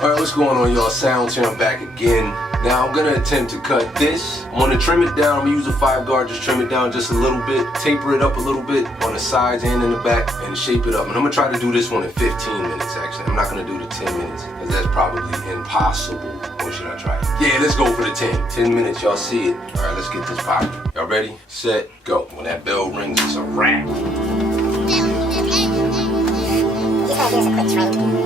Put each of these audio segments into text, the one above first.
Alright, what's going on, y'all? Sounds here, I'm back again. Now I'm gonna attempt to cut this. I'm gonna trim it down. I'm gonna use a 5 guard, just trim it down just a little bit, taper it up a little bit on the sides and in the back, and shape it up. And I'm gonna try to do this one in 15 minutes actually. I'm not gonna do the 10 minutes, because that's probably impossible. Or should I try it? Yeah, let's go for the 10. 10 minutes, y'all see it. Alright, let's get this popping. Y'all ready? Set, go. When that bell rings, it's a wrap. Just gonna do is a quick trim.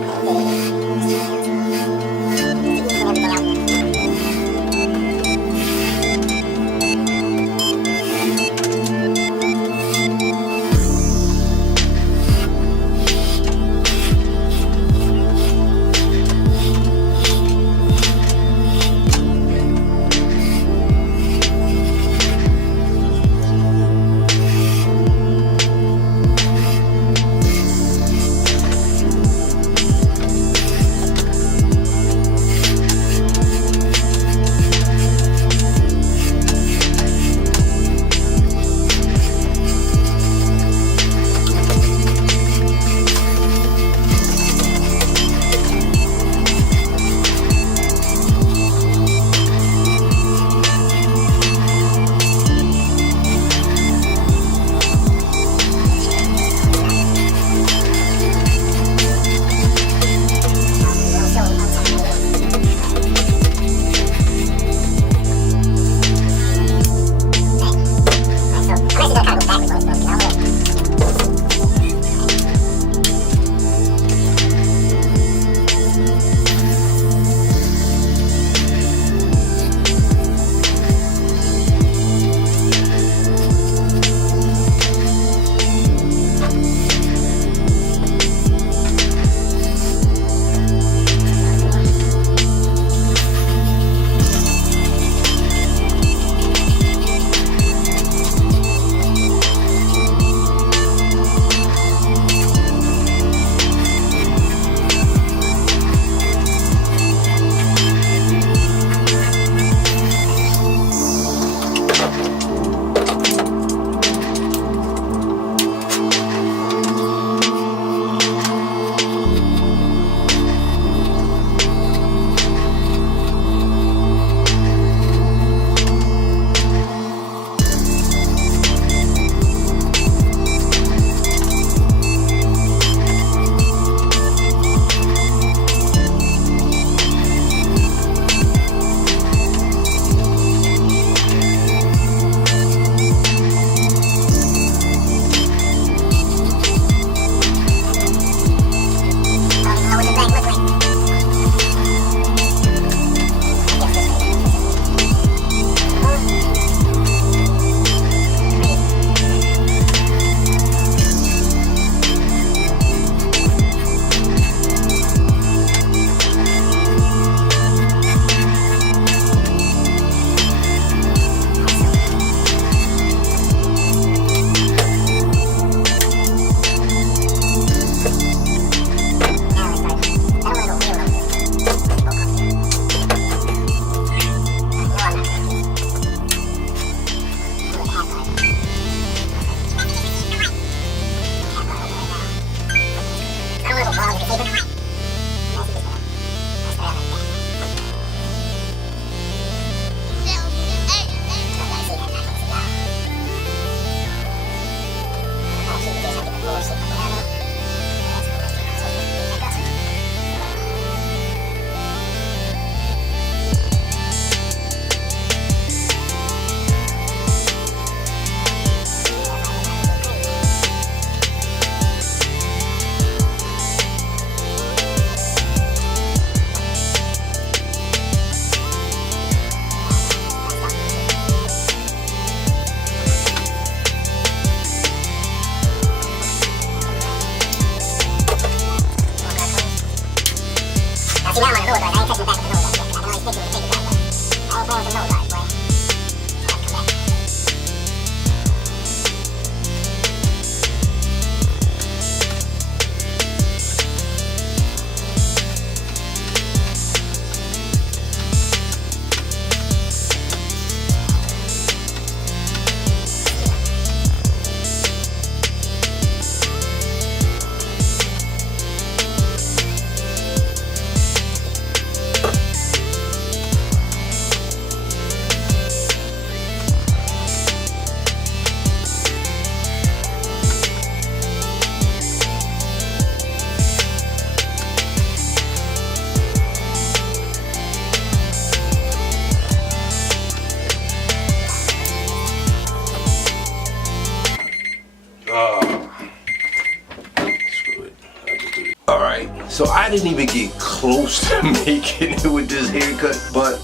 I didn't even get close to making it with this haircut, but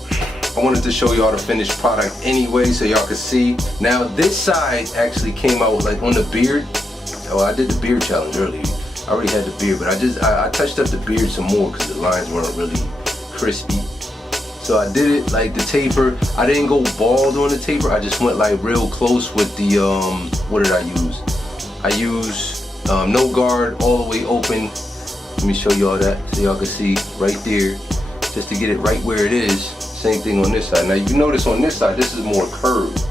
I wanted to show y'all the finished product anyway so y'all could see. Now this side actually came out like on the beard. Oh, I did the beard challenge earlier. I already had the beard, but I touched up the beard some more because the lines weren't really crispy. So I did it like the taper. I didn't go bald on the taper. I just went like real close with the, what did I use? I used no guard, all the way open. Let me show y'all that so y'all can see right there, just to get it right where it is. Same thing on this side. Now you can notice on this side, this is more curved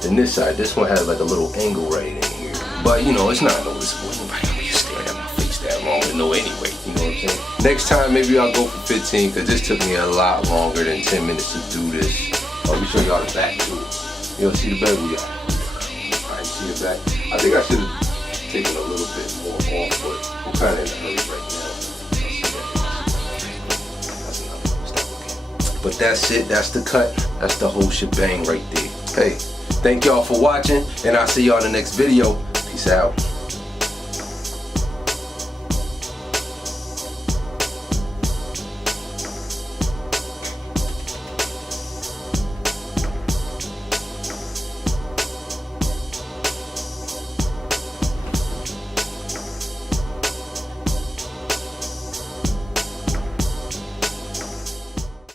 than this side. This one has like a little angle right in here. But you know, it's not noticeable. Nobody gonna be staring at my face that long to know anyway. You know what I'm saying? Next time, maybe I'll go for 15 because this took me a lot longer than 10 minutes to do this. Let me show y'all the back too. Y'all see the bevel, y'all? Alright, see the back? I think I should have taken a little bit more off, but I'm kind of in a hurry right now. But that's it, that's the cut, that's the whole shebang right there. Hey, thank y'all for watching, and I'll see y'all in the next video. Peace out.